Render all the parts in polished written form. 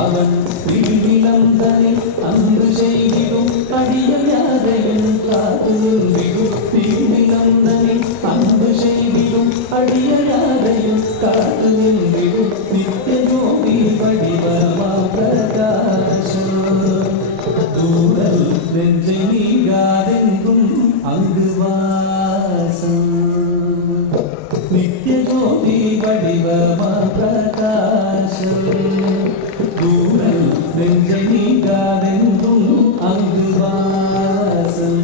அவன் தீவிலந்தனை அன்பு செய்திடும் அடியாரையும் காத்து தீவிலந்தனை அன்பு செய்திடும் அடியாரையும் காத்து நித்திய ஜோதி வடிவமா பிரகாசம் தூரல் நெஞ்சை நீகாதென்றும் அங்கு வாசம் நித்திய ஜோதி வடிவமா பிரகாசம் தூரல் நெஞ்சை நீகாதென்றும் அங்கு வாசம்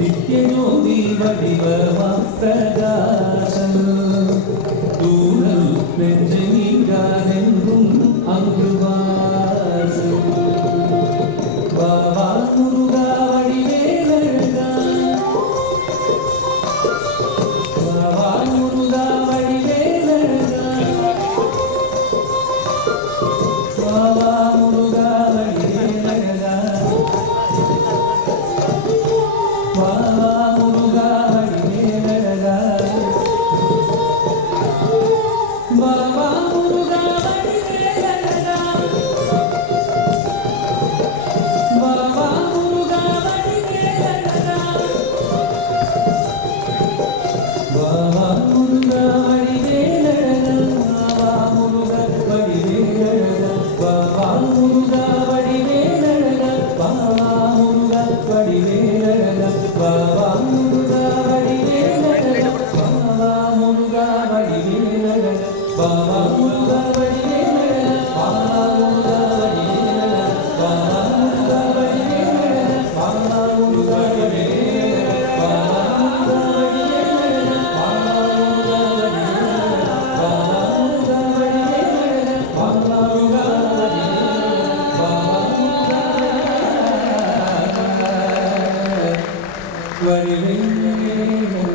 நித்திய ஜோதி வடிவமா பிரகாசம் தூரல் நெஞ்சை நீகாதென்றும் அங்கு வாசம் பாபா முருகா வடிவேலழகா பாபா முருகா வடிவேலழகா பாபா முருகா வடிவேலழகா பாபா முருகா வடிவேலழகா பாபா முருகா வடிவேலழகா பாபா முருகா வடிவேலழகா பாபா முருகா வடிவேலழகா பாபா முருகா வடிவேலழகா பாபா முருகா வடிவேலழகா பாபா முருகா வடிவேலழகா பாபா முருகா வடிவேலழகா பாபா முருகா வடிவேலழகா பாபா முருகா வடிவேலழகா பாபா முருகா வடிவேலழகா பாபா முருகா வடிவேலழகா பாபா முருகா வடிவேலழகா பாபா முருகா வடிவேலழகா பாபா முருகா வடிவேலழகா பாபா முருகா வடிவேலழகா